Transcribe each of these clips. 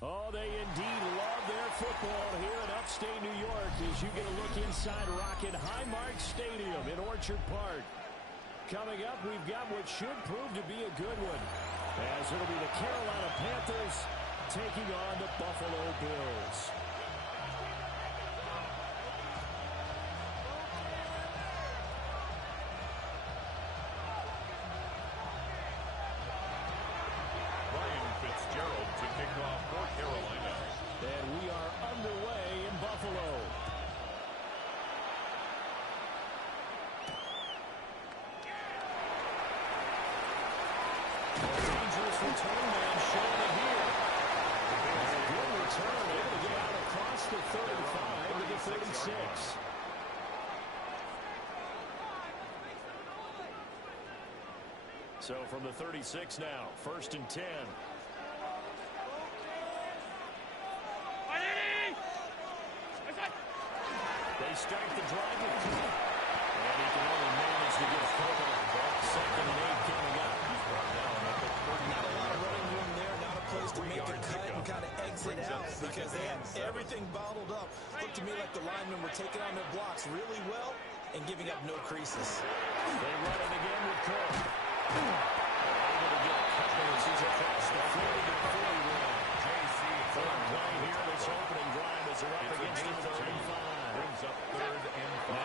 Oh, they indeed love their football here in upstate New York as you get a look inside Rocket Highmark Stadium in Orchard Park. Coming up, we've got what should prove to be a good one, as it'll be the Carolina Panthers taking on the Buffalo Bills. To kick off for Carolina. And we are underway in Buffalo. A dangerous return man showing it here. And a good return, able to get out across the 35 to the 36. So from the 36 now, 1st and 10. They start the drive with two. And he can only manage to get a couple. 2nd and 8 coming up. He's brought down at the 30. Not a lot of running room there. Not a place to make a cut and kind of exit out because they had everything bottled up. Looked to me like the linemen were taking on their blocks really well and giving up no creases. They run it again with Cook. Able to get a couple as he's across the 40 to 41. JC Third play here this opening drive as they're up against the 35. Brings up 3rd and 5.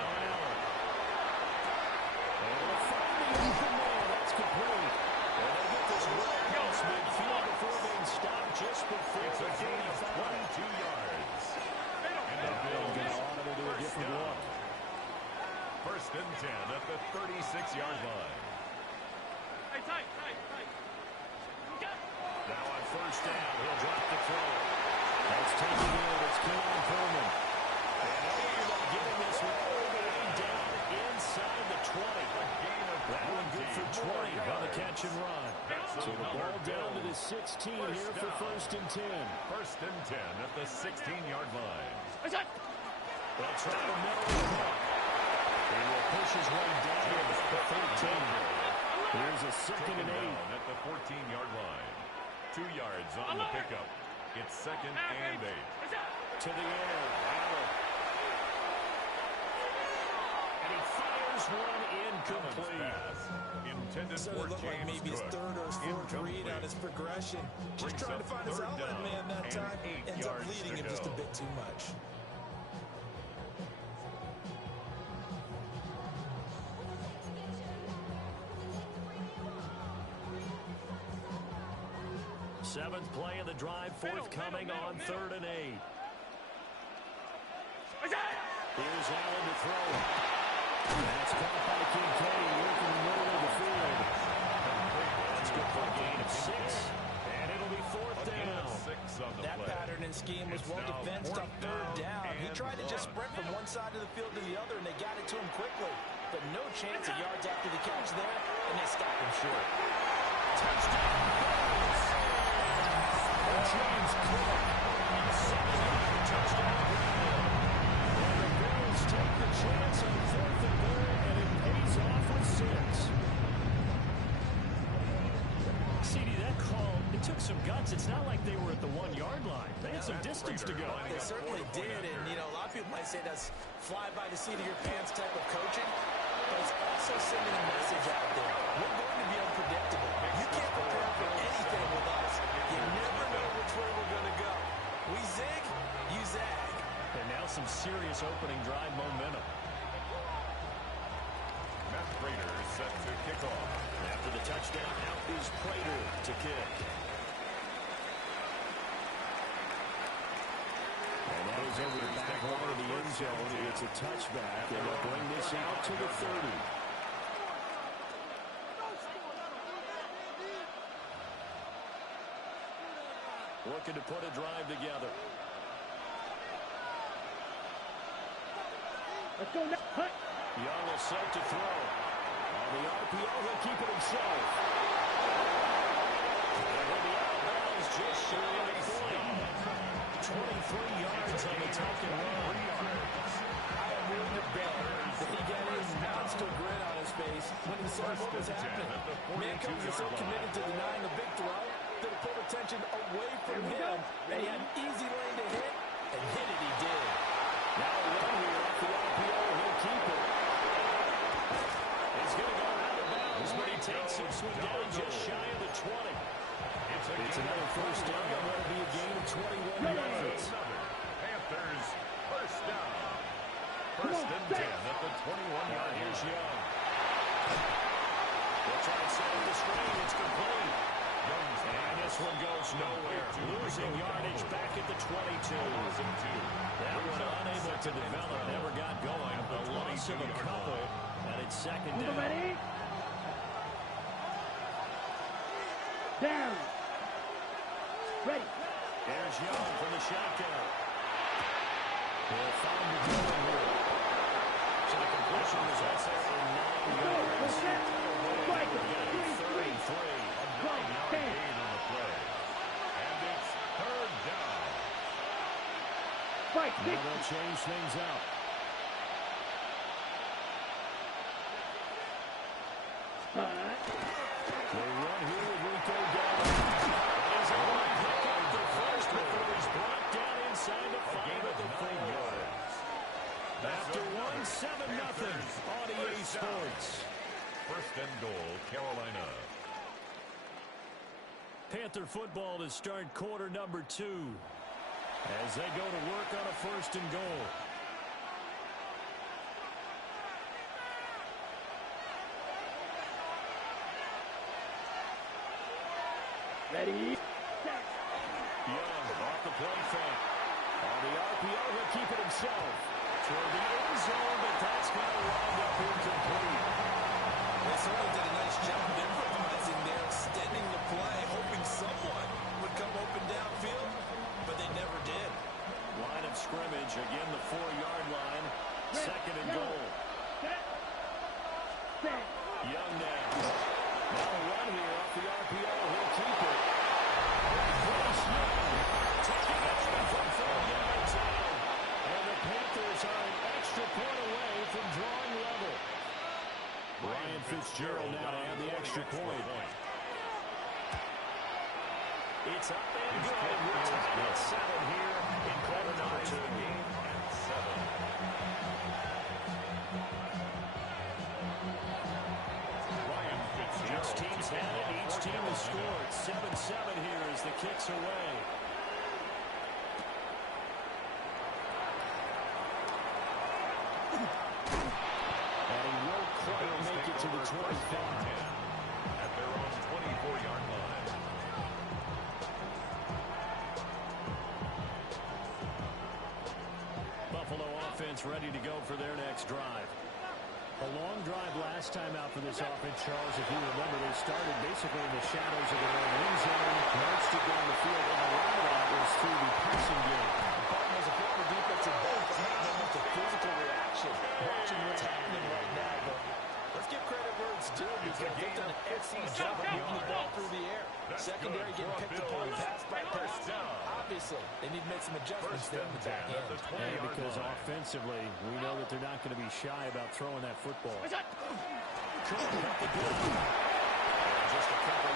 Able to find the open man. That's complete. And they get this right across midfield before being stopped just before It's a the gain of 45. 22 yards. And the They're Bills going to auto to a different look. 1st and 10 at the 36-yard line. Now on 1st down, he'll drop the throw. That's taking in. It's Keon Coleman. And able to getting this one all the way down inside the 20. That one good for 20 on the catch and run. So the ball down to the 16 here for 1st and 10. 1st and 10 at the 16-yard line. They'll try to middle the hook. He will push his way down to the 13. Here's a 2nd and 8. At the 14-yard line. 2 yards on the pickup. It's 2nd and 8. To the air. Allen. And he fires one incomplete. Intended So for it looked like James maybe his Cook. 3rd or 4th read on his progression. Just trying to find his outlet man that time. Ends up leading him just a bit too much. Seventh play of the drive, forthcoming on 3rd and 8. Here's Allen to throw. That's caught by Kincaid working the middle of the field. That's good for a gain of 6. And it'll be 4th down. That pattern and scheme was well defensed on 3rd down. He tried to just sprint from one side of the field to the other, and they got it to him quickly. But no chance of yards after the catch there, and they stopped him short. Touchdown. James Cook. 7-yard touchdown grab. And the Bills take the chance on 4th and 3rd, and it pays off with 6. CD, that call, it took some guts. It's not like they were at the 1-yard line. They had some distance to go. They certainly did, and, you know, a lot of people might say that's fly by the seat of your pants type of coaching, but it's also sending a message out there. We're going to be unpredictable. You can't prepare for anything with us. You never know which way we're going to go. We zig, you zag. And now some serious opening drive momentum. Matt Prater is set to kick off. After the touchdown, out is Prater to kick. And that is over the back line of the end zone. It's a touchback, and they'll bring this out to the 30. Looking to put a drive together. Let's go now. Young is set to throw. On the RPO, he'll keep it himself. And he'll be out of bounds just shy of the 40. 23 yards on the tuck and run. I am willing to bet that he got his monster grin on his face when he saw what was happening. Man comes in so committed to denying the big throw, that it pulled attention away from him, and he had an easy lane to hit, and hit it he did. Now a run here off the RPO. He'll keep it. He's going to go out of bounds, but he takes it down just shy of the 20. It's another first down. That'll be a gain of 21 yards. Panthers first down. First and 10 at the 21-yard line. Here's Young. They'll try and set up the screen. It's complete. And this one goes nowhere. Losing yardage back at the 22. That one unable to develop. Never got going. A loss of a couple. And it's second down. Ready? Down. Ready. There's Young from the shotgun. They'll find the goal here. So the completion was also for 9 yards. Strike it. 33. A 9-yard gain on the play. And it's third down. Strike. Now they'll change things up. They run here with Rico down. He's able to pick up the first before he's brought down inside the 5 at the 4 yards. After 1-7-0 on EA Sports. First and goal, Carolina. Panther football to start quarter number 2 as they go to work on a first and goal. Ready. Young off the play fake. On the RPO, he'll keep it himself. Toward the end zone, but that's going to wind up incomplete. They certainly did a nice job improvising there, extending the play, hoping someone would come open downfield, but they never did. Line of scrimmage, again the 4-yard line. Second and goal. Young now. Now a run here off the RPO. He'll keep it. Bryce Young taking off from 4 yards out. And the Panthers are an extra point away from drawing level. Ryan Fitzgerald now to have the extra point. It's up and good. We're tied at 7 here in quarter number 2. And 7. Each team's had it. Each team has scored. 7-7 here as the kicks away. And he will quite make it to the 25. At their own 24-yard line. Buffalo offense ready to go for their next drive. A long drive last time out for this offense, Charles. If you remember, they started basically in the shadows of their own end zone, marched it down the field, and a lot of that was through the passing game. Barton has a former defensive back, it's a physical reaction. Watching what's happening right now, but let's give credit where it's due because they've done an excellent job of moving the ball through the air. Secondary getting picked apart, pass by pass. Obviously, they need to make some adjustments there in the back end. And because offensively, we know that they're not going to be shy about throwing that football. Just a couple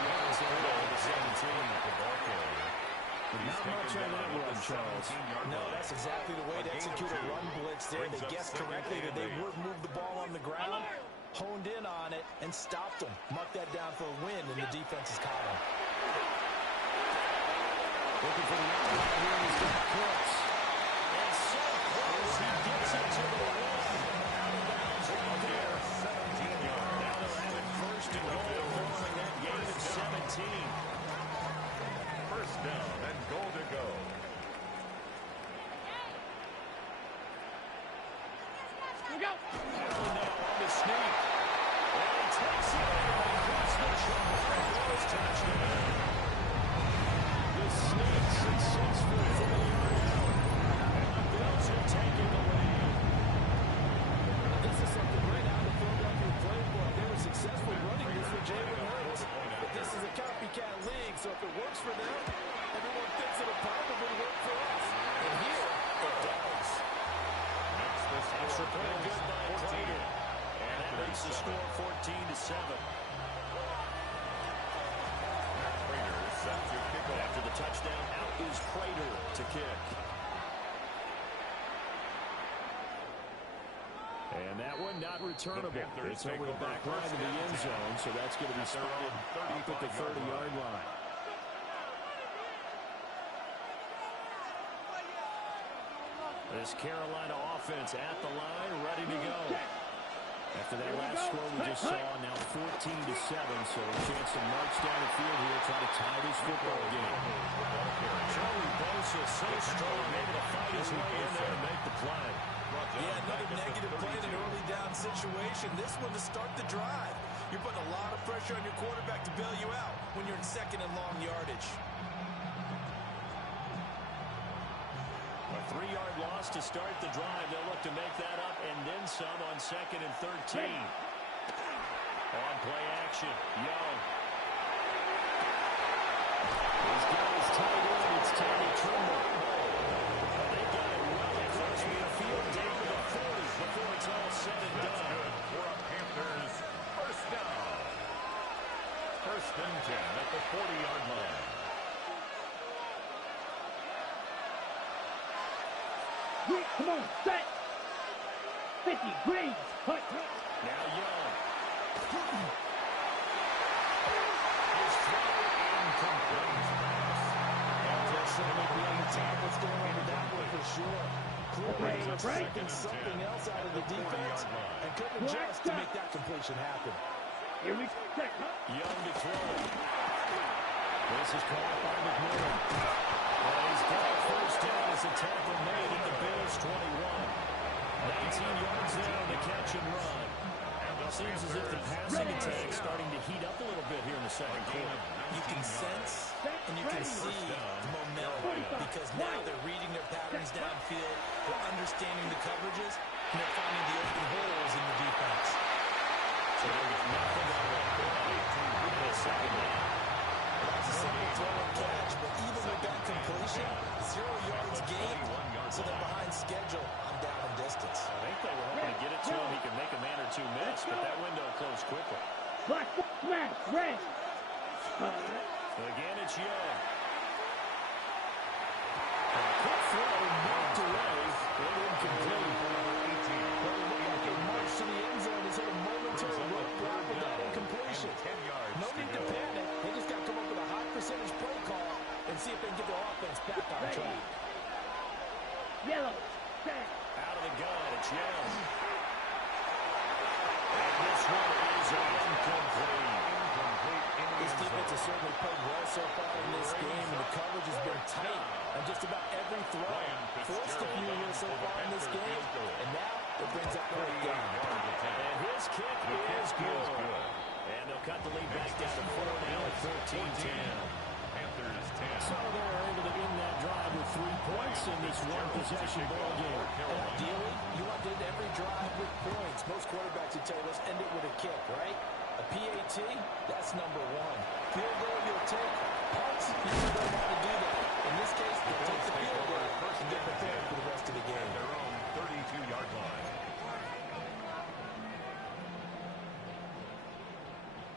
yards there to the 17. Not much on that run, Charles. No, that's exactly the way to execute a run blitz there. They guessed correctly that they would move the ball on the ground, honed in on it, and stopped them. Mark that down for a win, and the defense has caught them. Looking for the outlet here, he's got Crooks. And so close, he gets it to the one. Out of bounds right there. 17 yards. Now they'll have it first and goal, following that gain of 17. First down and goal to go. Here we go. Allen now on the sneak. And he takes it across the shoulder. Close touchdown. The sneak successful for the yard out. And the Bills have taken the lead. This is something right out of the Philadelphia playbook. They were successful running this with Jalen Hurts. But this is a copycat league, so if it works for them, everyone thinks it'll probably work for us. And here, it does. Extra point good by Clayton. And that makes the score 14-7. Raiders set to touchdown. Out is Prater to kick. And that one not returnable. It's over the back line of the end zone, so that's going to be spotted up at the 30-yard line. This Carolina offense at the line, ready to go. After that last score we just saw, now 14-7, so a chance to march down the field here, try to tie this football game. Joey Bosa so strong, able to fight his way in there and make the play. Yeah, another negative play in an early down situation. This one to start the drive. You're putting a lot of pressure on your quarterback to bail you out when you're in second and long yardage. A 3-yard loss to start the drive. They'll look to make that up and then some on 2nd and 13. On play action, Young. He's got his tight end. It's Tommy Trimble. They got it well across midfield, down to the 40 before it's all said and done. For a Panthers first down. 1st and 10 at the 40-yard line. Come on, set. 50 green. Cut. Now Young. His throw incomplete. And there's certainly be on the top what's going on with that one for sure. Clearly expecting something else out of the defense and couldn't adjust to make that completion happen. Here we go. Young to throw. This is caught by McMillan. He's got a first down as a tackle made at the Bills 21. 19 yards there on the catch and run. Seems as if the passing attack is starting to heat up a little bit here in the second quarter. You can sense and you can see the momentum because now they're reading their patterns downfield, they're understanding the coverages, and they're finding the open holes in the defense. So there's nothing on that play to win the second down. That's a simple throw and catch, but even with that completion, 0 yards gained, so they're behind schedule on down and distance. I think they were hoping to get it to him. He could make a man or two miss, but that window closed quickly. Black smash. Red. Again, it's Young. Quick throw, knocked away, and incomplete. Well, it looked like a march to the end zone. He's hit a momentary roadblock with that incompletion. No need to panic. They just got to come up with a high percentage play call and see if they can get their offense back on track. Yellow. Set. Out of the gun, it's Young. And this one is incomplete. This defense has certainly played well so far in this game, and the coverage has been tight on just about every throw. Forced a few here so far in this game, and now it brings up fourth down. And his kick is good. And they'll cut the lead back down to 4 now at 13-10. Panthers 10. So they're able to end that drive with 3 points in this one-possession ball game. And ideally, you want to end every drive with points. Most quarterbacks would tell us end it with a kick, right? A PAT, that's number 1. Field goal you'll take. Punts, you don't want to do that. In this case, they'll take the field goal and get prepared for the rest of the game. Their own 32-yard line.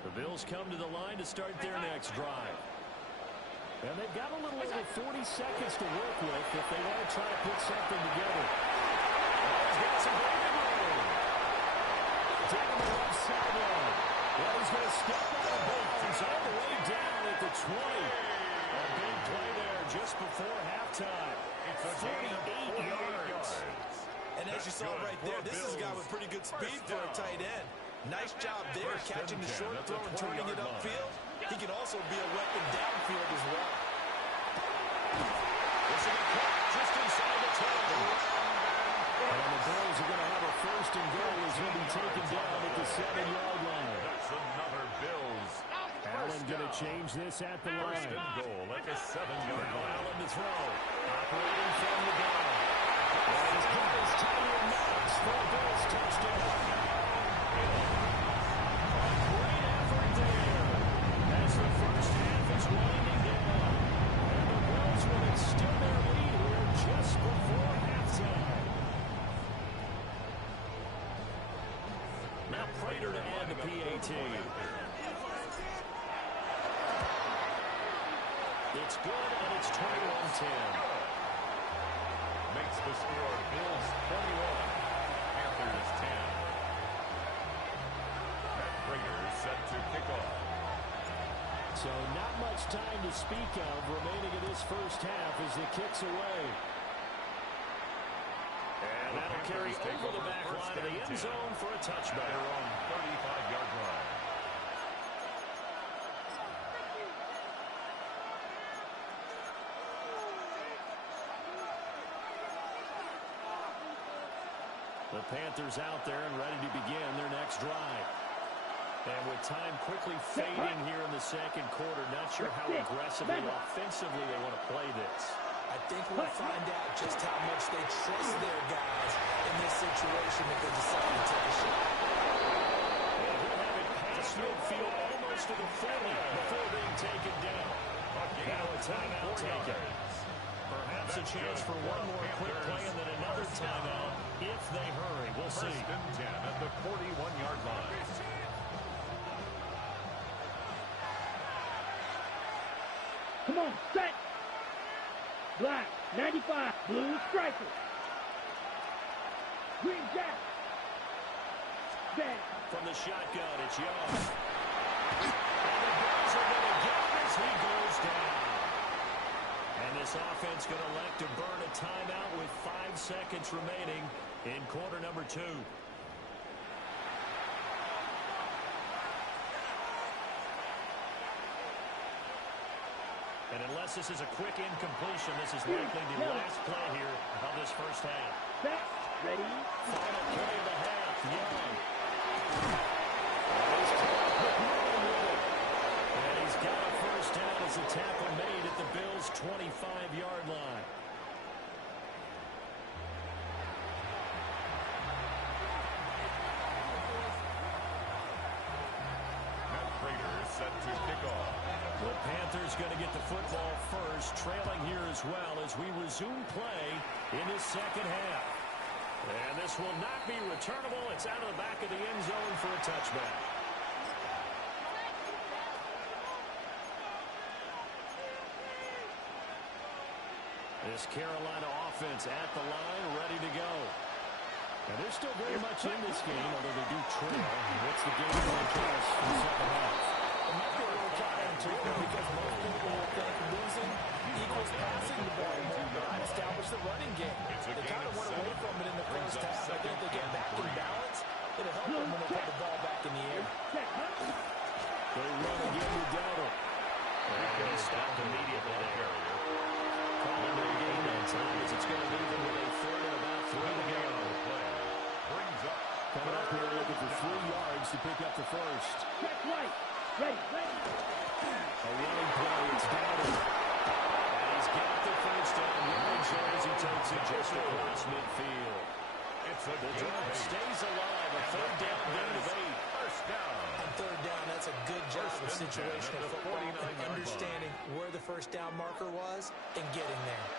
The Bills come to the line to start their next drive. And they've got a little over 40 seconds to work with if they want to try to put something together. He's got some breathing room. Down the left sideline. Well, he's going to step out of bounds all the way down at the 20. A big play there just before halftime. It's a gain of 48 yards. And as you saw right there, this is a guy with pretty good speed for a tight end. Nice job there, catching the short throw and turning it upfield. He can also be a weapon downfield as well. This is a cut just inside the 10. And the Bills are going to have a first and goal as he'll be taken down at the 7-yard line. That's another Bills. Allen going to change this at the line. First and goal at the 7-yard line. Allen to throw. Operating from the gun. And he's got his Tyler Knox for a Bills touchdown. A great effort there as the first half is winding down. And the Bills will extend their lead here just before halftime. Now Prater to add the PAT. It's It's good, and it's 21-10. Makes the score Bills 21, Panthers 10. Matt Prater set to kick off. So not much time to speak of remaining in this first half as it kicks away. And that'll carry over the back line of the end zone for a touchback. They're on 35-yard line. The Panthers out there and ready to begin their next drive. And with time quickly fading here in the second quarter, not sure how aggressively, offensively they want to play this. I think we'll find out just how much they trust their guys in this situation if they decide to take a shot. And he'll have it past midfield almost to the 40 before being taken down. Now a timeout taken. Perhaps a chance for one more quick play and then another timeout if they hurry. We'll see. First and 10 at the 41-yard line. Come on, set. Black, 95, blue striker. Green jack. Dead. From the shotgun, it's Young. And the Bills are going to get him as he goes down. And this offense going to elect to burn a timeout with 5 seconds remaining in quarter number 2. And unless this is a quick incompletion, this is likely the last play here of this first half. Set, ready. Final play of the half, Young. And he's got a first down as a tackle made at the Bills' 25-yard line. Matt Prater set to kick off. The Panthers going to get the football first, trailing here as well as we resume play in this second half. And this will not be returnable. It's out of the back of the end zone for a touchback. This Carolina offense at the line, ready to go. And they're still very much in this game, although they do trail. What's the game plan for us in the second half? It might be a little counterintuitive because most people will think losing equals passing the ball more, but I'd establish the running game. They kind of went away from it in the first half. I think they get back in balance. It'll help them when they put the ball back in the air. They run again with Dowdle. And he stopped immediately there. Calling their game that time as it's going to leave them with a third and about 3 to go. Brings up. Coming up here looking for 3 yards to pick up the first. Check right. Ready, ready. A running play, it's Dowdle. And he's got the first down. Yards as he takes it just across midfield. It's a The drive stays alive. A third down gain of 8. First down. On third down, that's a good job of situational football and understanding where the first down marker was and getting there.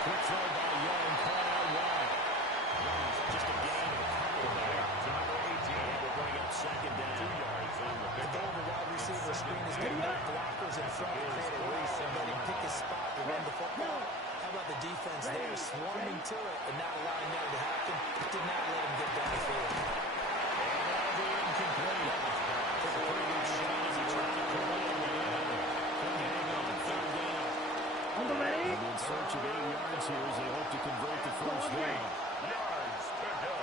Quick throw by Young, caught out wide. Just a gain of a couple there. To number 18 will bring up second down. 2 yards on the The pick. goal of the wide receiver screen is getting no blockers in front and create a race and letting him pick his spot to run the football. How about the defense there, swarming to it and not allowing that to happen? Did not let him get downfield. And that'll be incomplete. Took a pretty good shot as he tried to pull it in the end. Couldn't hang on third down. On the ready. And in search of 8 yards here as they hope to convert the first down. Yards to go.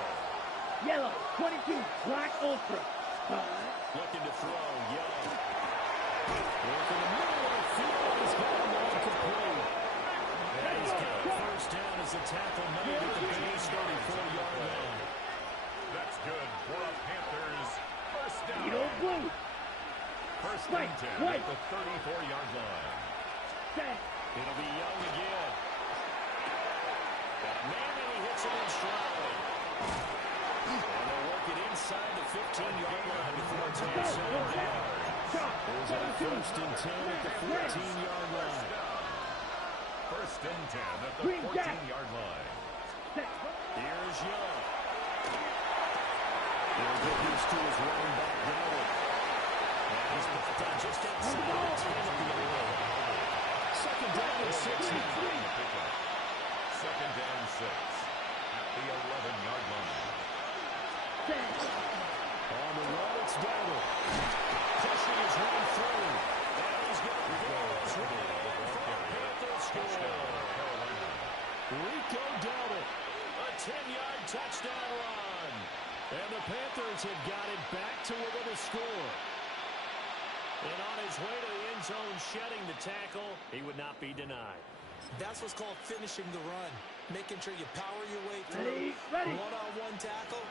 Yellow, 22, black ultra. Looking to throw, Young. Look in the middle of the field. He's got him incomplete. And he's got a first down as the tackle made at the Bills' 34-yard line. That's good for a Panthers first down. Yellow, blue. First Right, and 10 right. at the 34-yard line. Set. It'll be Young again. Got a man and he hits him in stride. And they'll work it inside the 15-yard line before it's on second down. There's a first and 10 at the 14-yard line. First First and 10 at the Green jack. 14-yard line. Set. Here's Young. They'll get used to his running back now. And he's done just inside the 10 of the 11. Second down and 6. Second down 6 at the 11-yard line. Set. On the run, it's Dowdle. Pushing his way through. And he's going to go. It's running in for a Panthers score. Rico Dowdle. A 10-yard touchdown run. And the Panthers have got it back to within a score. And on his way to the end zone, shedding the tackle, he would not be denied. That's what's called finishing the run. Making sure you power your way through. Ready. One-on-one tackle.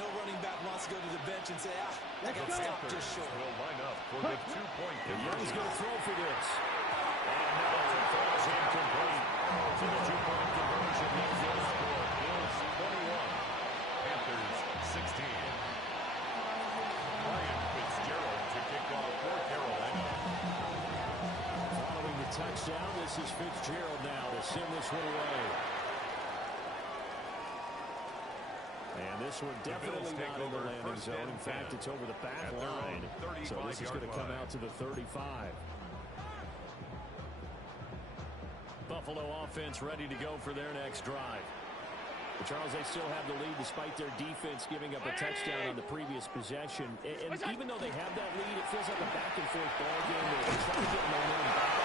No running back wants to go to the bench and say, I got stopped just short. Will line up for the 2-point Young's going to throw for this. And now it falls incomplete. To the 2-point conversion. The score is 21. Panthers 16. Ryan Fitzgerald to kick off for Carolina. Following the touchdown, this is Fitzgerald now to send this one away. And this one definitely not in the landing zone. In fact, it's over the back line. So this is going to come out to the 35. Buffalo offense ready to go for their next drive. But Charles, they still have the lead despite their defense giving up a touchdown on the previous possession. And even though they have that lead, it feels like a back-and-forth ball game. They're trying to get momentum back.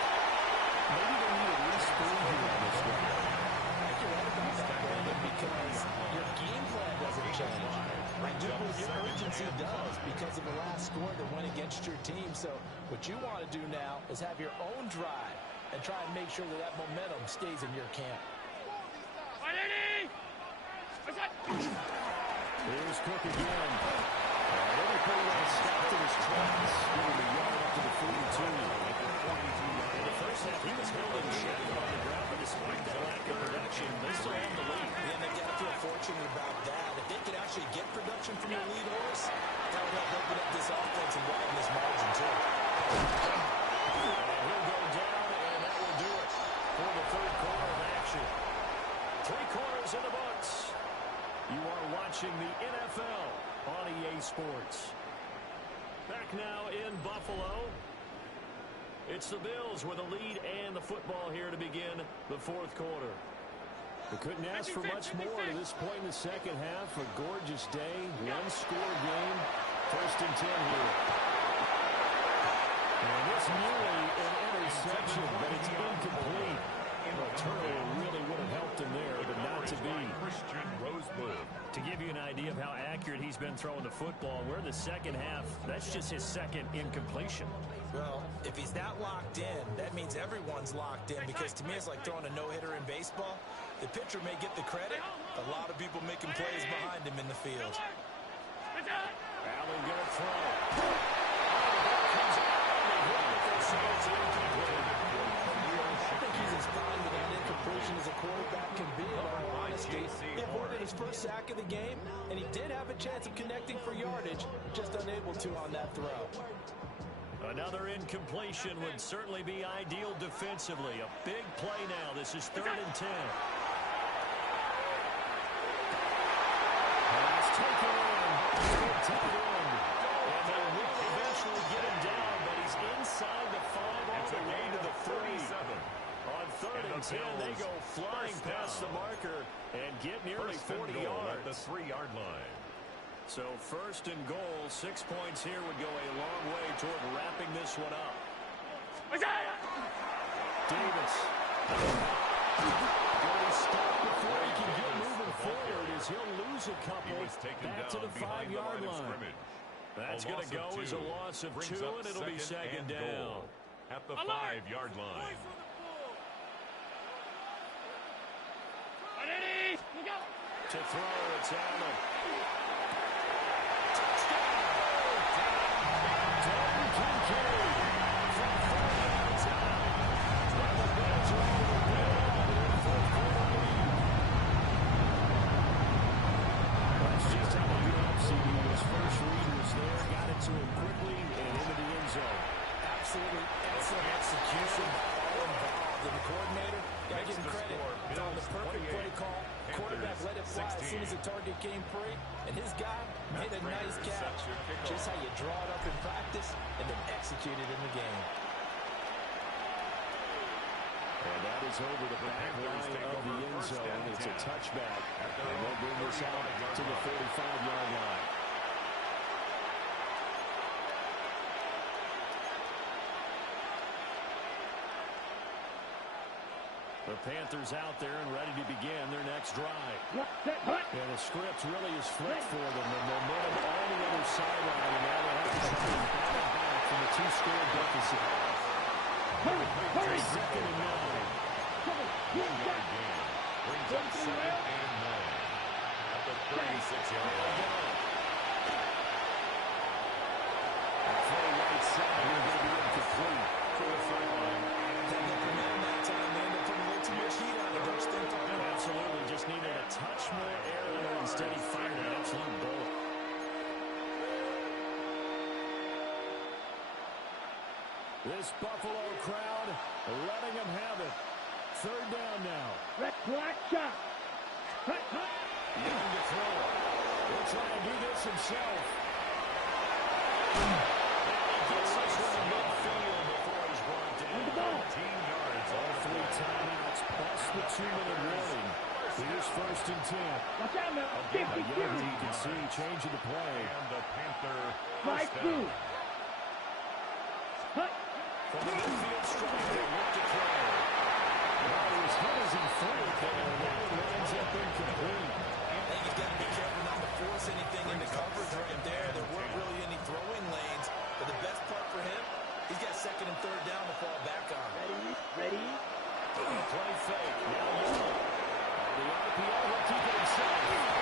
Maybe they need at least 3 here on this one. I think you're right about that, Brandon, because your game plan doesn't change. I do believe your urgency does because of the last score that went against your team. So what you want to do now is have your own drive and try and make sure that that momentum stays in your camp. Here's Cook again. Everybody was stopped in his tracks. Giving the yard up to the 42. In the first half, he was held in check on the ground, but despite that lack of production, they still have the lead. And they've got to feel fortunate about that. If they could actually get production from your lead horse, that would help open up this offense and widen this margin, too. And he'll go down, and that will do it for the third quarter of action. 3 quarters in the books. You are watching the NFL on EA Sports. Back now in Buffalo. It's the Bills with a lead and the football here to begin the fourth quarter. We couldn't ask for much more to this point in the second half. A gorgeous day, one-score game. First and 10 here. And this nearly an interception, but it's incomplete. A turnover really would have helped him there, but not to be. To give you an idea of how accurate he's been throwing the football, we're in the second half. That's just his second incompletion. Well, if he's that locked in, that means everyone's locked in, because to me it's like throwing a no-hitter in baseball. The pitcher may get the credit, a lot of people making plays behind him in the field. Allen going to throw. I think he's as fine with that incompletion as a quarterback can be, in all honesty. He avoided his first sack of the game, and he did have a chance of connecting for yardage, just unable to on that throw. Another incompletion would certainly be ideal defensively. A big play now. This is 3rd and 10. Pass taken in. Taken in. And they will eventually get him down, but he's inside the 5 all the way to the 37. On 3rd and 10, they go flying past the marker and get nearly 40 yards. At the 3-yard line. So 1st and goal, 6 points here would go a long way toward wrapping this one up. Davis. Going to stop before he can get moving forward as he'll lose a couple back to the 5-yard line. That's going to go as a loss of 2, and it'll be second down. At the 5-yard line. To throw, it's Allen. Absolutely excellent execution, all involved. And the coordinator got call. Quarterback let it fly as soon as the target came free, and his guy made a nice catch. Just how you draw it up in practice and then execute it in the game. And that is over the back line of the end zone. It's a touchback, and they'll bring this out to the 45-yard line. The Panthers out there and ready to begin their next drive. And the script really is flipped for them. The momentum on the other sideline, and now they have to try and battle back from a two-score deficit. Second and 9. 1-yard gain. Brings up 2nd and 9 at the 36-yard line. Play right side. We're going to be incomplete. To the sideline. Absolutely, just needed a touch more air there. Instead, he fired an absolute bullet. This Buffalo crowd letting them have it. Third down now. Black shot. Young to throw it. He'll try and do this himself. And he gets this one in midfield before he's brought down. 15 yards. All 3 timeouts plus the 2-minute warning. Here's 1st and 10. Watch out now. Young, you can see changing the play. And the Panther Strike first two. down. From the midfield stripe, they look to throw. Well, he was hit as he threw it there, and now it lands up incomplete. I think he's got to be careful not to force anything into coverage right there. There weren't really any throwing lanes, but the best part for him, he's got 2nd and 3rd down to fall back on. Ready. Play fake. Now Young. The RPO will keep it himself.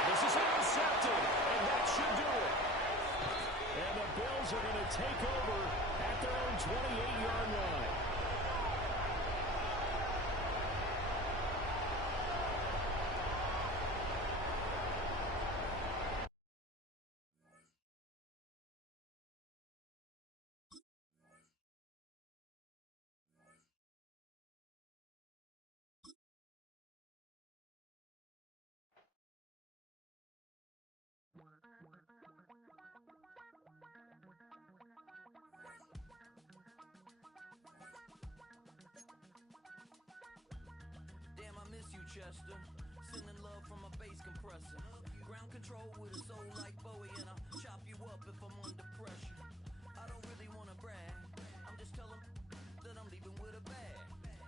This is intercepted, and that should do it. And the Bills are going to take over at their own 28-yard line. Damn, I miss you, Chester. Sending love from a bass compressor. Ground control with a soul like Bowie, and I'll chop you up if I'm under pressure. I don't really want to brag. I'm just telling that I'm leaving with a bag.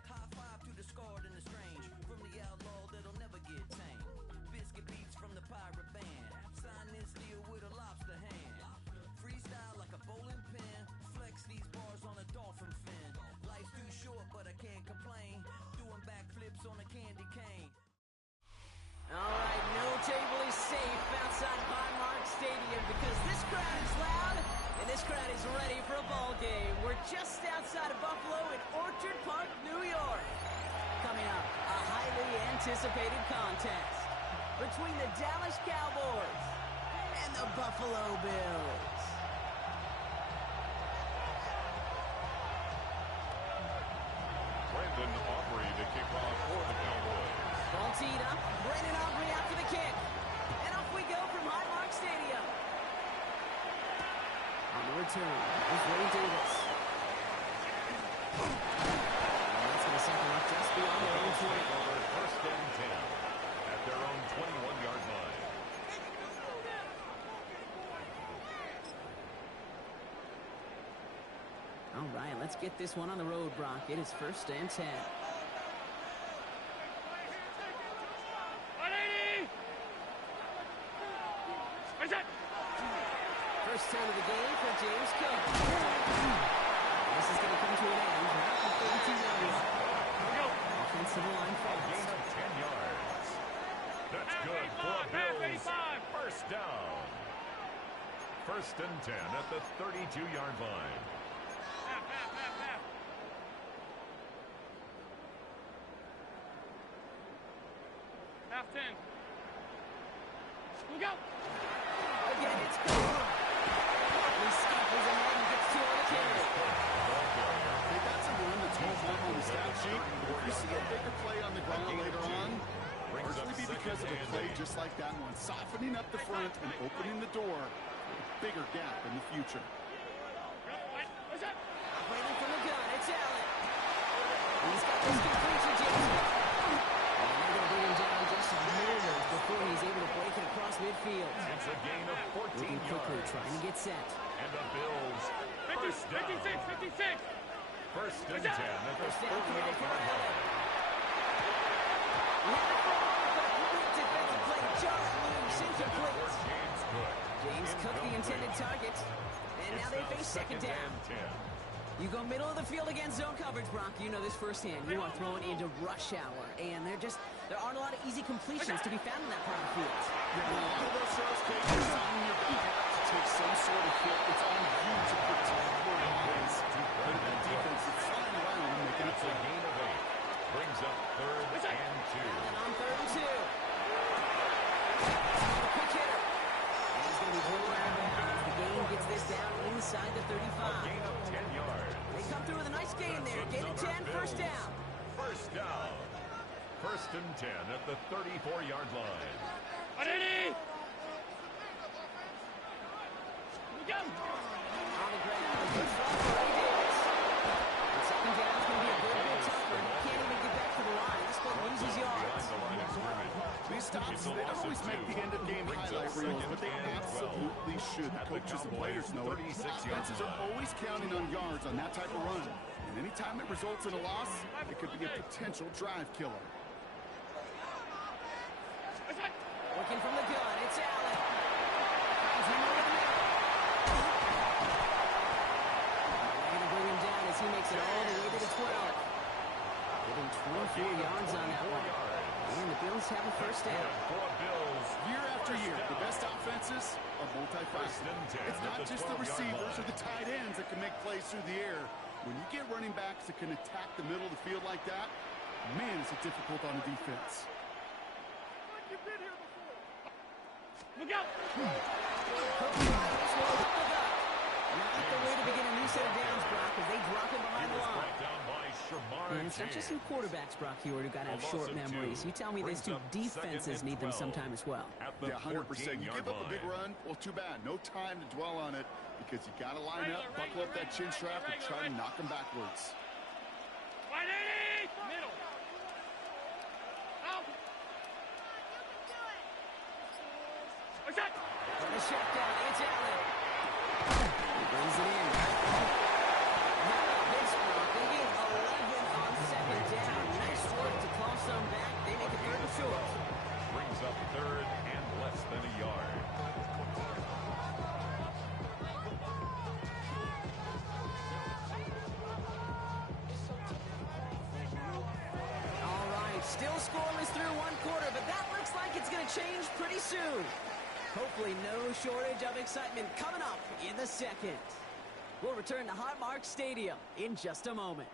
High five to the scarred and the strange. From the outlaw that'll never get tamed. Biscuit beats from the pirate band. Sign this deal with a lobster hand. Freestyle like a bowling pin. Flex these bars on a dolphin fin. Life's too short, but I can't complain. Doing backflips on a candy cane. All right, no table is safe outside Highmark Stadium because this crowd is loud and this crowd is ready for a ball game. We're just outside of Buffalo in Orchard Park, New York. Coming up, a highly anticipated contest between the Dallas Cowboys and the Buffalo Bills. Brandon Aubrey to kick off for the Cowboys. Ball teed up, Brandon Aubrey out for the kick. And off we go from Highmark Stadium. On the return, is Ray Davis. And that's going to settle up just beyond their own 20. 1st and 10 at their own 21-yard line. All right, let's get this one on the road, Brock. It is 1st and 10. First 10 of the game for James Cook. This is going to come to an end. Not the 32-yard line. Offensive line A gain fast. of 10 yards. That's good for a Bills. First down. 1st and 10 at the 32-yard line. Half 10. Look out. Again, it's Cook. He scuffles ahead and gets 2 on the carry. Hey, that's a run that's moved up on the stat sheet. If you see a bigger play on the ground later on, Largely because of a play just like that one, softening up the front and opening the door for a bigger gap in the future. Operating from the gun, it's Allen. He's got this complete to James. And they're going to bring him down just moments before he's able to break it across midfield. It's a gain of 14 Looking quickly, yards. trying to get set. And the Bills, first down. 56. First and 10 at the 48-yard line. Defensive play, just loose, incomplete. James Cook. James Cook, the intended target. And now they face second down. You go middle of the field against zone coverage, Brock. You know this firsthand. You are throwing into rush hour, and there aren't a lot of easy completions to be found in that part of the field. Yeah, a lot of those throws, Kate, are on your back to take some sort of hit. It's on you to protect where it is. But that defense is flying around and making it It's a gain of 8. Brings up 3rd and 2. And on 3rd and 2. Quick hitter. And he's going to be rolling around as the game gets this down inside the 35. Gain of 10 yards. They come through with a nice gain there. Gain of 10, first down. First down. First and 10 at the 34-yard line. Ready? Go. On the ground, good throw for Ray Davis. And second down is going to be a little bit tougher. He can't even get back to the line. This play loses yards. Behind the line of scrimmage. These stops, they don't always make the end-of-game highlight reels, but they absolutely should. Coaches and players know it. Offenses are always counting on yards on that type of run. And anytime it results in a loss, it could be a potential drive killer. Working from the gun, it's Allen. Finds him over the middle. They're going to bring him down as he makes it all the way to the 12. Getting 24 yards on that one. And the Bills have a first down. Year after year, the best offenses are multifaceted. It's not just the receivers or the tight ends that can make plays through the air. When you get running backs that can attack the middle of the field like that, man, is it difficult on the defense. You've been here before. Look out. Not the way to begin a new set of downs, Brock, as they drop him behind the line. And it's not just some quarterbacks, Brock, Hewitt, who got to have short memories. You tell me these two defenses need them sometime as well. Yeah, 100%. You give up a big run, well, too bad. No time to dwell on it because you got to line up, buckle up that chin strap, and try to knock them backwards. 180. Middle. Out. What's that? On the shotgun, it's Allen. He brings it in. How about this, Brock? They get 11 on second down. Nice work to claw some back. They make it 3rd and short. Brings up 3rd and less than a yard. All right, still scoreless through one quarter, but that looks like it's going to change pretty soon. Hopefully no shortage of excitement coming up in the second. We'll return to Highmark Stadium in just a moment.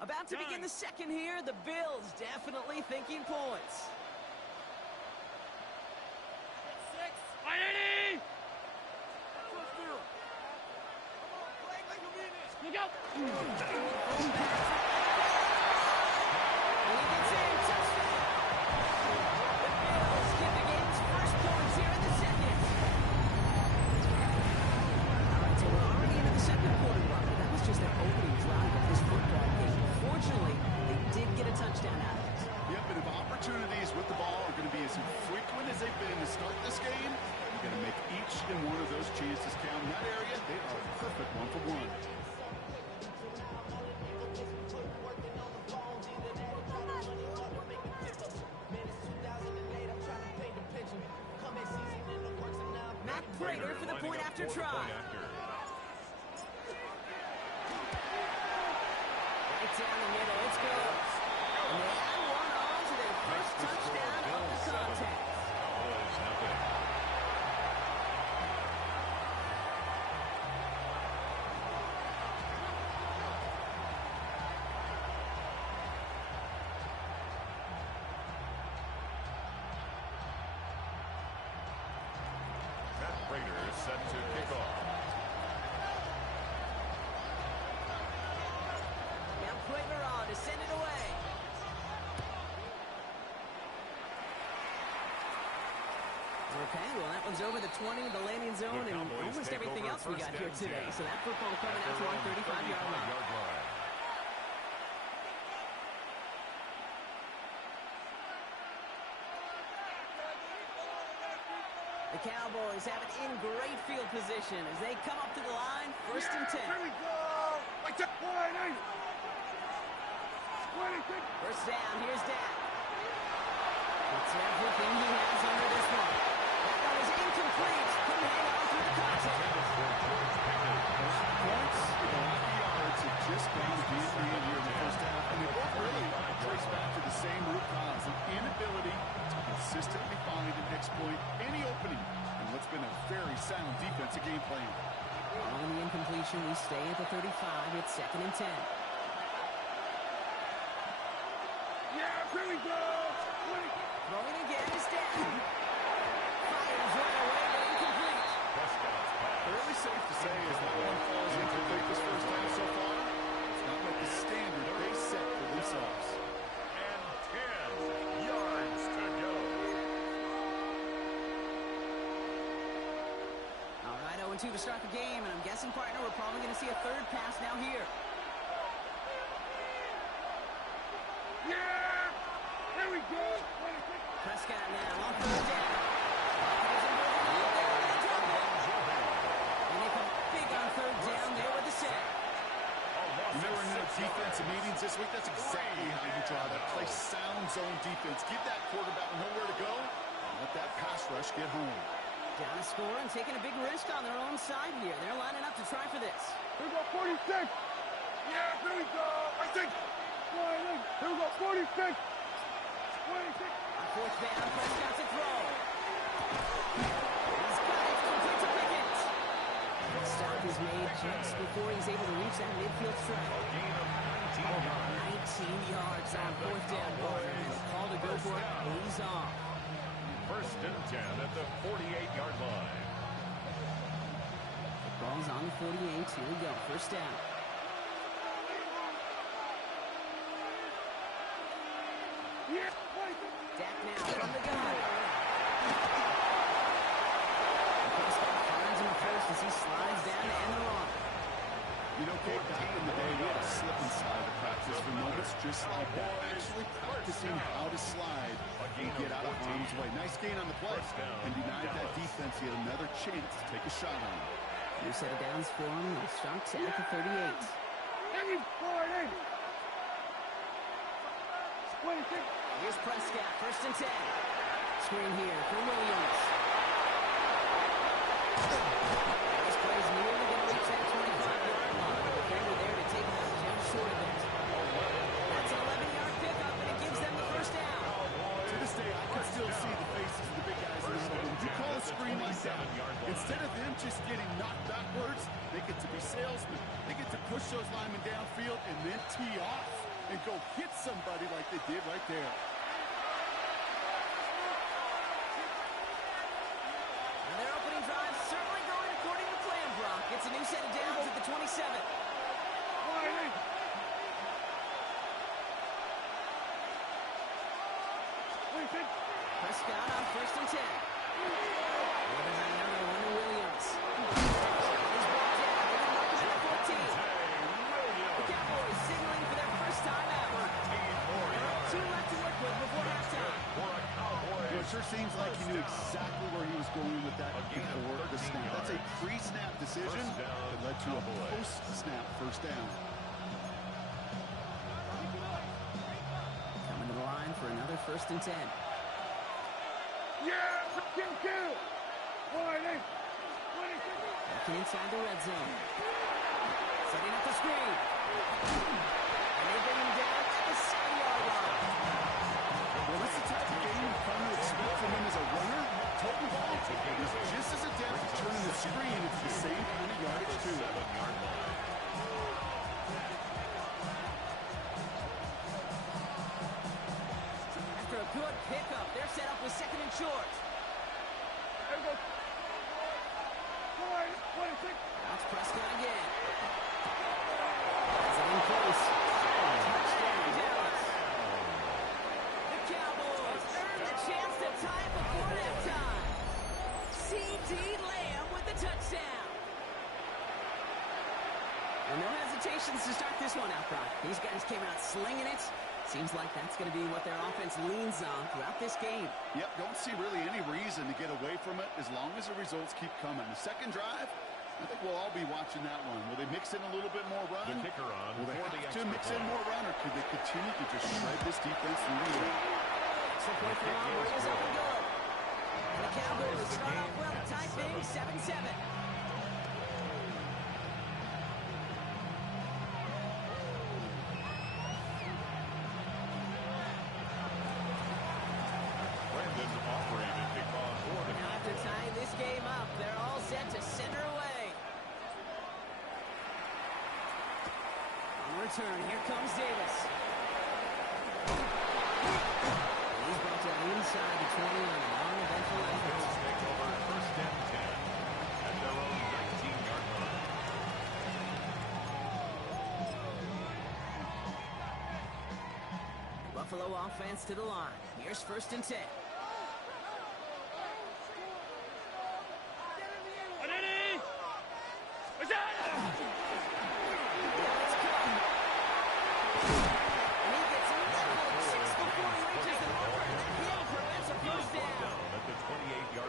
About to begin the second here, the Bills definitely thinking points. 180. Look out. And he gets in, touchdown. The Bills get the game's first points here in the second. All right, so we're already into the second quarter, Robert. That was just their opening drive of this football game. Fortunately, they did get a touchdown out of it. Yep, and if opportunities with the ball are going to be as frequent as they've been to start this game, you're going to make each and one of those chances count. In that area, they are perfect one-for-one. Matt Prater for the point after try. Right down the middle, it's good. And they add one on to their first touchdown of the contest. set to kick off. Now Quaveron to send it away. Okay, well, that one's over the 20, the landing zone, and almost everything else we got here today. So that football coming out to our 35-yard line. The Cowboys have it in great field position as they come up to the line, 1st and 10. Here we go. First down, here's Dak. It's everything he has under this one. That one is incomplete. Couldn't hang on through the contact. Points, the yards have just been the D&D here in the first half, and they both really trace back to the same root cause, the inability to consistently find and exploit any opening in what's been a very sound defensive game plan. On the incompletion, we stay at the 35. It's 2nd and 10. Yeah, here we go. Throwing again is Dak. Fires right away, but incomplete. Fairly safe to say as that one falls incomplete this first half so far, it's not met the standard they set for themselves. And 10 yards to go. All right, 0-2 to start the game, and I'm guessing, partner, we're probably going to see a third pass now here. Yeah, here we go. Prescott now on 3rd down. And they come big on 3rd down there with the set. You know, in the defensive meetings this week, that's exactly how you draw that. Play sound zone defense. Give that quarterback nowhere to go, and let that pass rush get home. Down a score and taking a big risk on their own side here. They're lining up to try for this. Here we go, 46. Yeah, here we go. I think. Here we go, 46. 26. On 4th down, Prescott to throw. He's got it, complete to Pickett. Stop is made just before he's able to reach that midfield strike. 19 yards on 4th down, partner. The call to go for it pays off. 1st and 10 at the 48-yard line. The ball's on the 48. Here we go, 1st down. Yeah, Dak now from the gun. Prescott finds him first as he slides down to end the run. You know, Kate, back in the day, we had a slip and slide to practice for moments just like that. Actually practicing how to slide and get out of harm's way. Nice gain on the play and denied that defense yet another chance to take a shot on him. New set of downs for him. They'll start at the 38. Here's Prescott, 1st and 10. Screen here for Williams. This play's nearly going to reach that 25-yard line. They're there to take him out just short of it. That's an 11-yard pickup, and it gives them the 1st down. To this day, I can still see the faces of the big guys in the middle. When you call a screen like that, instead of them just getting knocked backwards, they get to be salesmen. They get to push those linemen downfield and then tee off and go hit somebody like they did right there. And their opening drive certainly going according to plan, Brock. It's a new set of downs at the 27. Prescott on 1st and 10. There's another one to Williams. He's brought down. They're going to knock him at the 14. The Cowboys signaling for their first time ever. There are 2 left to work with before halftime. It sure seems like he knew exactly where he was going with that before the snap. That's a pre-snap decision that led to a post-snap 1st down. Coming to the line for another 1st and 10. Yeah, kill. Back inside the red zone. Setting up the screen. And they bring him down at the 7-yard line. Well, that's the type of game you come to expect from him as a runner. Total ball. He's just as adept at turning the screen into the same kind of yardage, too. 7-yard line. After a good pickup, they're set up with 2nd and short. That's Prescott again. That's it in close. Touchdown, Dallas. The Cowboys earned the chance to tie it before halftime. C.D. Lamb with the touchdown. And no hesitations to start this one out, Brock. These guys came out slinging it. Seems like that's going to be what their offense leans on throughout this game. Yep, don't see really any reason to get away from it as long as the results keep coming. The second drive, I think we'll all be watching that one. Will they mix in a little bit more run? The kicker on Will they for the have to extra mix in point. more run, or could they continue to just shred this defense through the air? Extra point for Auburn is up and good. And the Cowboys start off well to tie things 7-7. After tying this game up, they're all set to center away. On return, here comes Davis. He's brought down inside the 20 on a non-eventful effort. Bills take over first and 10 at their own 19-yard line. Buffalo offense to the line. Here's first and 10.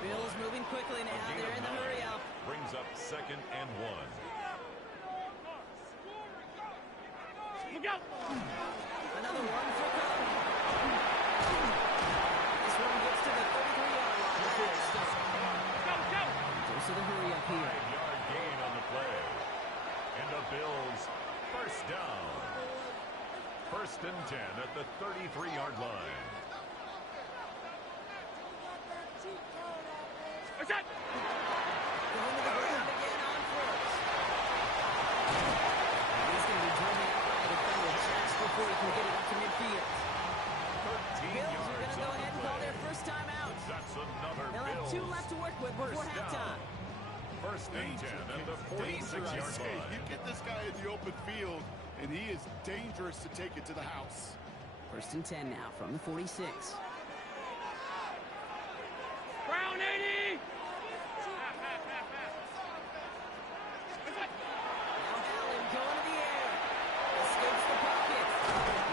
Bills moving quickly now. They're in the hurry up. Brings up second and 1. Another one for Cook. This one gets to the 33-yard line before it's stopped. Goes to the hurry up here. 5-yard gain on the play. And the Bills first down. First and 10 at the 33-yard line. Going to the ground again on first. He's going to be driven out by the defender just before he can get it up to midfield. 13 Bills are yards going to go on ahead the and call play. their first time out. That's another They'll have Bills. 2 left to work with before First halftime. down. First and 10 at the 46-yard line. You get this guy in the open field, and he is dangerous to take it to the house. First and 10 now from the 46. Brown 80! Now Allen going to the air. Escapes the pocket.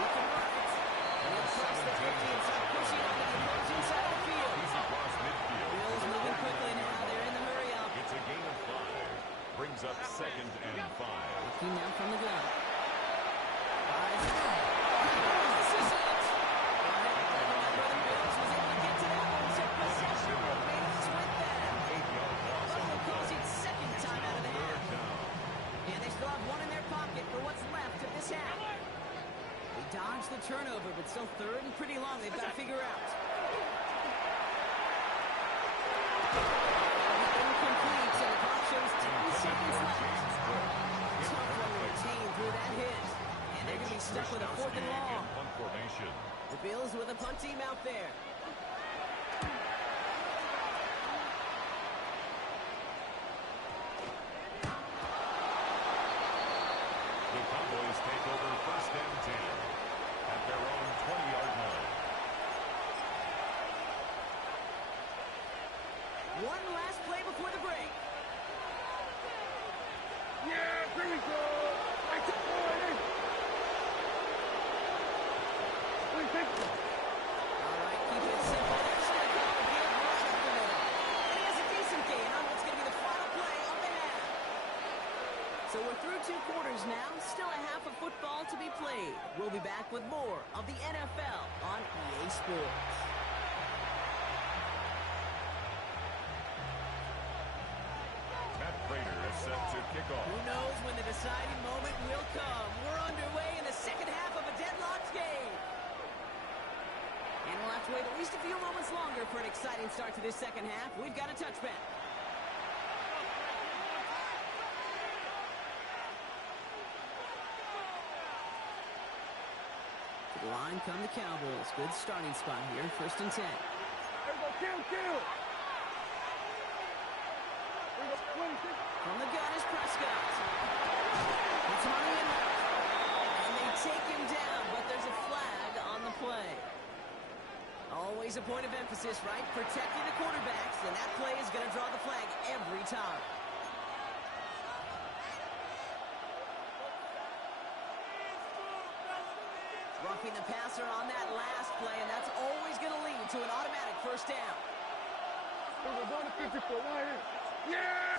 Looking right. And across the 50 and start pushing onto the emerging side of the field. He's across midfield. Bills moving quickly now. They're in the hurry up. It's a gain of 5. Brings up second and 5. Looking now from the gun. Fires out. This is it. The Bills was able to get to that one. Took possession. The Bills with that. 8-yard loss on Buffalo the calls play. it second time out of the half. Third down. And they still have one in their pocket for what's left of this half. They dodged the turnover, but still third and pretty long. They've got to figure out. Incomplete, so the clock shows 10 seconds left. Tough one to retain through that hit. And they're going to be stuck with a fourth and long. Punt formation. The Bills with a punt team out there. The Cowboys take over first and 10 at their own 20-yard line. One last play before the break. Yeah, here we go! I took one! What do you think? All right, keep it simple. They're just going to call a game right up the middle. And he has a decent gain on what's going to be the final play of the half. So we're through 2 quarters now. Still a half of football to be played. We'll be back with more of the NFL on EA Sports. Matt Prater is set to kick off. Who knows when the deciding moment will come. We're underway in the second half of a deadlocked game. And we'll have to wait at least a few moments longer for an exciting start to this second half. We've got a touchback. To the line come the Cowboys. Good starting spot here. First and 10. Everybody, kill! Here we go. From the gun is Prescott. It's money in there. And they take him down, but there's a flag on the play. Always a point of emphasis, right? Protecting the quarterbacks, and that play is going to draw the flag every time. Roughing the passer on that last play, and that's always going to lead to an automatic first down. Yeah!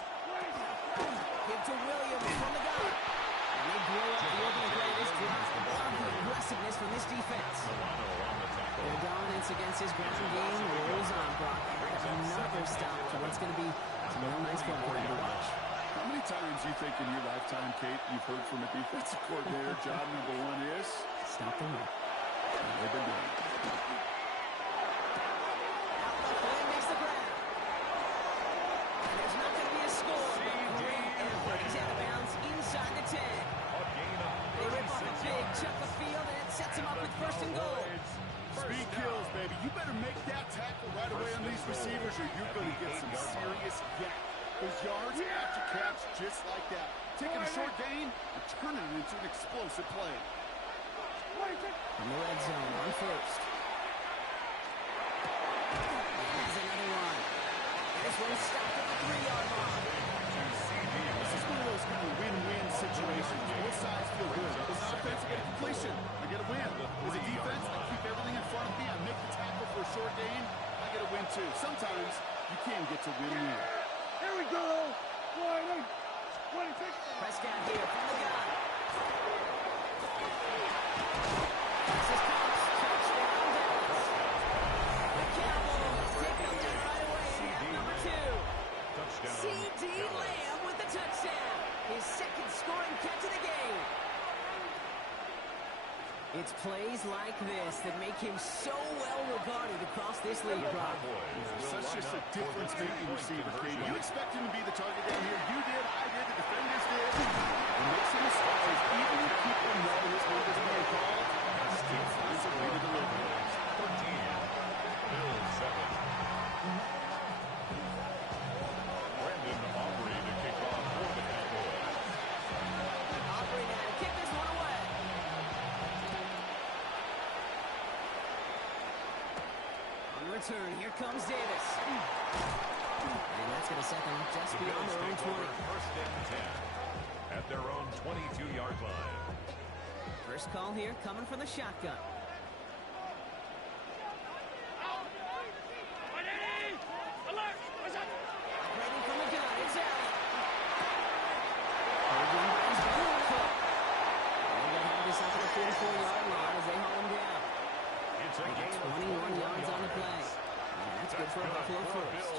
Give to Williams from the gun. And they blow up the opening play. This drive. Love the aggressiveness from this defense. Their dominance against his ground game rolls on, Brock. And another stop to what's going to be some real nice football to watch. How many times you think in your lifetime, Kate, you've heard from a defensive coordinator, job number one is? Stop the run. They've been doing it. Out left lane makes the grab. And there's not going to be a score. Great effort. He's out of bounds inside the 10. They rip off a big chunk of field, and it sets him up with first and goal. Speed kills, baby. You better make that tackle right away on these receivers, or you're going to get some serious yak. Those yards after catch just like that. Taking a short gain and turning it into an explosive play. In the red zone on first. And there's another one. This one stopped at the 3-yard line. This is one of those kind of win-win situations. Both sides feel good. As an offense, I get a completion. I get a win. As a defense, I keep everything in front of me. I make the tackle for a short gain. I get a win, too. Sometimes you can get to win-win. Here we go! 26. Prescott here from the gun. This is Cox. Touchdown, Dallas. The Cowboys take it up right away in half number 2. C.D. Lamb with the touchdown. His second scoring catch of the game. It's plays like this that make him so well regarded across this league, Brock. Such just a difference-making receiver, Kate. You expect him to be the target down here. You did, I did, the defenders did. It makes him a star. Even if people know his name is being called, he still finds a way to deliver. 13, Bills 7. Brandon Aubrey to kick off for the Cowboys. Aubrey now to kick this one away. On return, here comes Davis. And that's going to set them just beyond their own 20. First and 10 at their own 22-yard line. First call here coming from the shotgun. Operating from the gun, it's Allen. Holding by his Cook. And they have this up at the 44-yard line as they haul him down. It's a gain of 21 yards on the play. And that's good for a Buffalo first.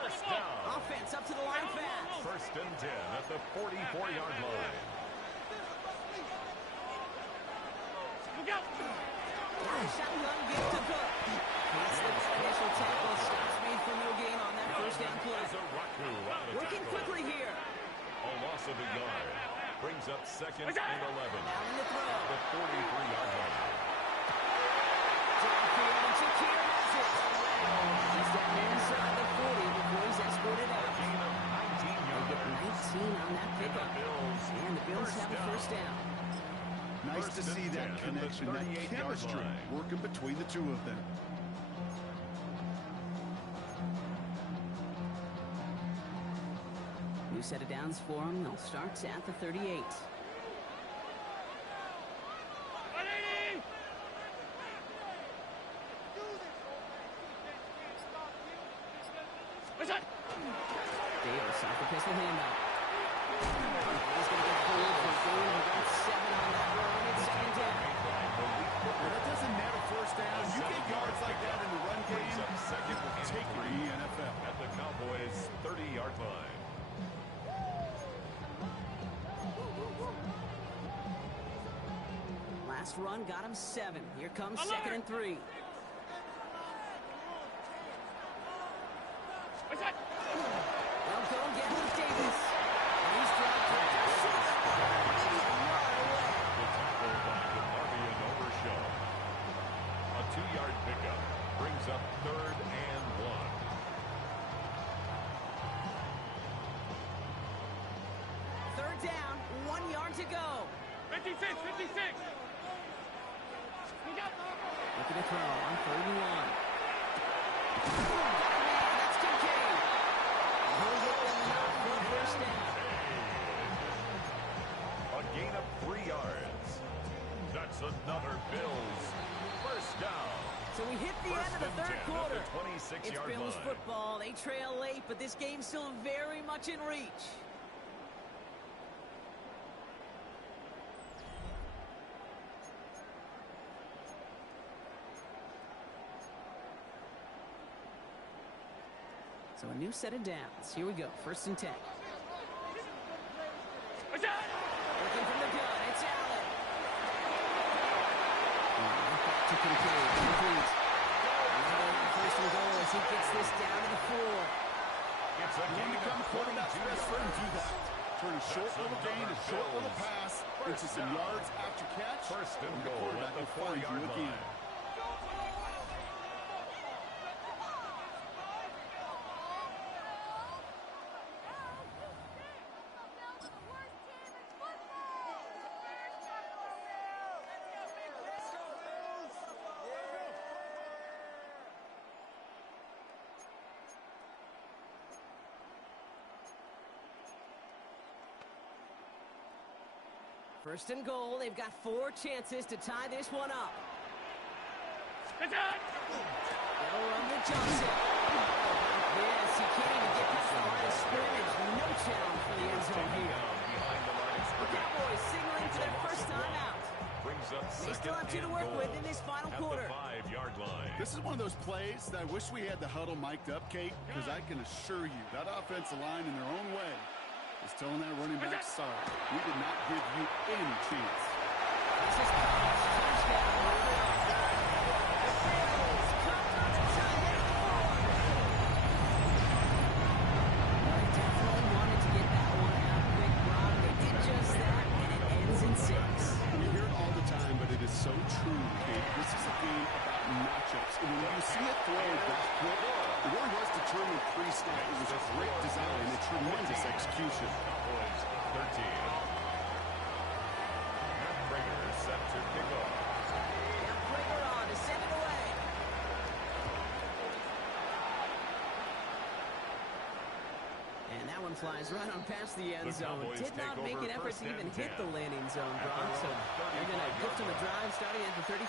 First down. Offense up to the line fast. First and 10 at the 44-yard line. Shotgun give to Cook. He slips initial tackle, stops me for no gain on that first down play. Working quickly here. A loss of a yard. Brings up second and 11. Now in the throw. At the 43-yard line. Downfield and Shakir has it. He's down inside the 40 before he's escorted out. Gain of 19 They yards. get 19 on that pickup. And the Bills have a first down. Nice to see that connection, that chemistry working between the two of them. New set of downs for them. They'll start at the 38. Davis off the pistol handout. He's going to get pulled for gain of about 7 on that run. It's second down. Well, that doesn't matter first down. You get yards like that in the run game, Second and take it in the NFL. at the Cowboys' 30-yard line. Last run got him 7. Here comes second and 3. They'll go again with Davis. And he's dropped back to 6. Maybe a yard away. The tackle by Dmajor Overshow. A 2-yard pickup brings up third and 1. down. 1 yard to go. 56, 56. Looking to throw on 3rd and 1. That's Kincaid. He'll get them enough for a first down. A gain of 3 yards. That's another Bills first down. So we hit the end of the third quarter. It's 26-yard Bills line. football. They trail late, but this game's still very much in reach. So a new set of downs. Here we go. 1st and 10. Looking from the gun. It's Allen. Back to Kincaid. Complete. First and goal as he gets this down to the 4. It's a You gain become of quarterback's 22 best friend. Do yards. that. Turn a short little gain, a short little pass into some yards after catch. First and the goal quarterback at the will find 4-yard you again. line. First and goal. They've got 4 chances to tie this one up. They'll run with Johnson. Yes, he can't even get past the line of scrimmage. No challenge for the end zone here. Behind the line of The scrimmage. Cowboys signaling for their first time out. Brings up They still have 2 to work with in this final quarter. At the 5-yard line. This is one of those plays that I wish we had the huddle mic'd up, Kate, because I can assure you that offensive line in their own way is telling that running back, sorry, we did not give you any chance. This is Cobb's touchdown. The Bills come on the tie at 4. They definitely wanted to get that one out quick, Rob. They did just that, and it ends in 6. You hear it all the time, but it is so true, Kate. This is a game about matchups. And when you see it throw that quick, it really was determined pre-snap. It was a great design, a tremendous execution. Cowboys 13. Matt Prater is set to kick off. Now Prater on to send it away. And that one flies right on past the end The zone. Cowboys Did not take make over an effort to first even and hit 10 the landing zone, at Brock. their So own they're going to 35-yard gift him a line. drive starting at the 35.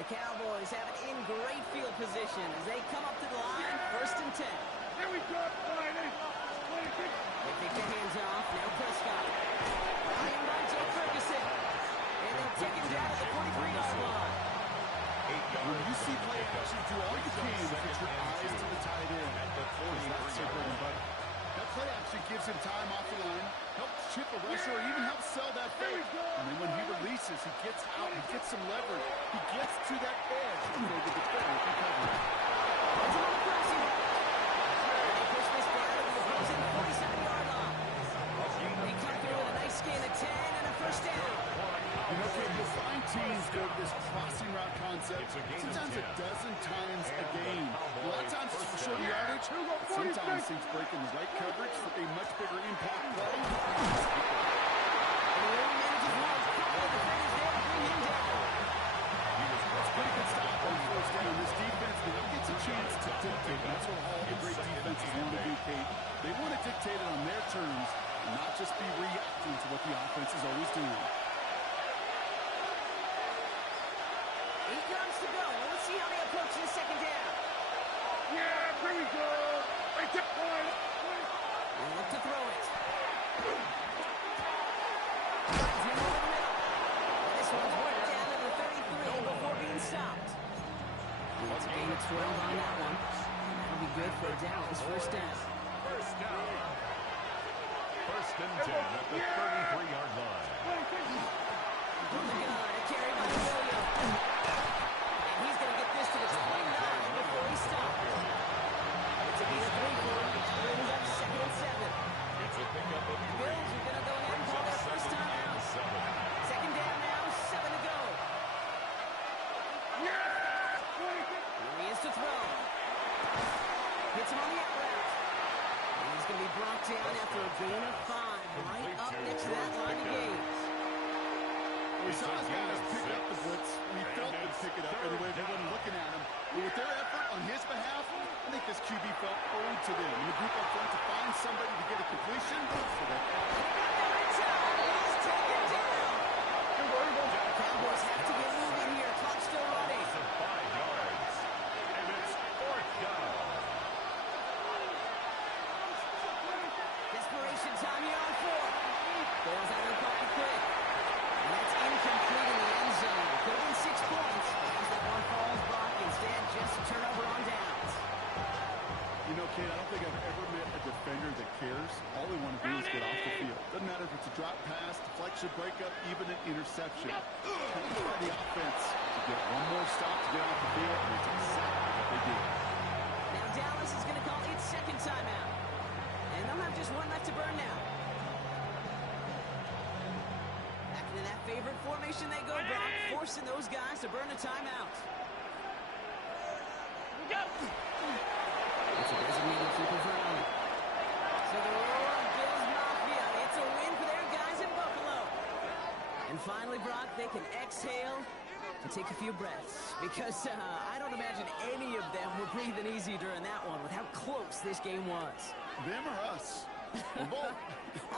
The Cowboys have it in great field position as they come up to the line, 1st and 10. Here we go. They take their hands off. Now Prescott. Ryan by Joe Ferguson. And they'll take him down at the 43-yard line. When you see play action, do all you can to put your eyes to the tight end. That's your bread and butter. That play action gives him time off the line, helps chip a rusher, or even helps sell that fake. And then when he releases, he gets out, he gets some leverage. He gets to that edge, and the defender can cover it. That's another crossing. They push this down to the opposing 47-yard line. They come through with a nice gain of 10 and a first down. You know, Kate, you'll find teams go to this crossing route concept sometimes a dozen times a game. A lot of times it's for short yardage, but sometimes it's breaking the right coverage for a much bigger impact play. And the early manages one. Couple of defenders there to bring him down. That's pretty good stop on first down. This defense now gets a chance to dictate. That's what all the great defenses want to do, Kate. They want to dictate it on their terms and not just be reacting to what the offense is always doing. 8 yards to go. Let's see how they approach this second down. Yeah, here we go. Right there. They look to throw it. Finds him over the middle. And this one's worked down to the 33 before being stopped. It's a gain of 12 on that one. And that'll be good for Dallas first down. First down. First and 10 at the 33-yard line. From the gun, a carry by Williams. And he's going to get this to the 29 before he's stopped. It's a gain of 3 for him. Brings up 2nd and 7. It's a pickup of 3. Bills are going to go ahead and call their first time out. Second down now, 7 to go. Here he is to throw. Hits should break up even an interception. Time for the offense to get one more stop to get off the field, and it's exactly what they did. Now Dallas is going to call its second timeout. And they'll have just one left to burn now. Back into that favorite formation they go, Brock, forcing those guys to burn a timeout. It's a designated keeper zone. So the roar of Bills Mafia, it's a win for their guys in Buffalo. And finally, Brock, they can exhale and take a few breaths. Because I don't imagine any of them were breathing easy during that one with how close this game was. Them or us? Or both?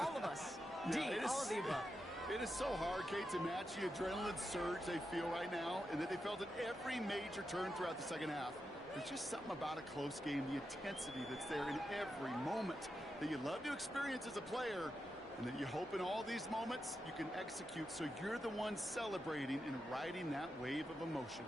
All of us. Yeah, all of the above. It is so hard, Kate, to match the adrenaline surge they feel right now and that they felt at every major turn throughout the second half. There's just something about a close game, the intensity that's there in every moment that you love to experience as a player, and that you hope in all these moments you can execute so you're the one celebrating and riding that wave of emotion.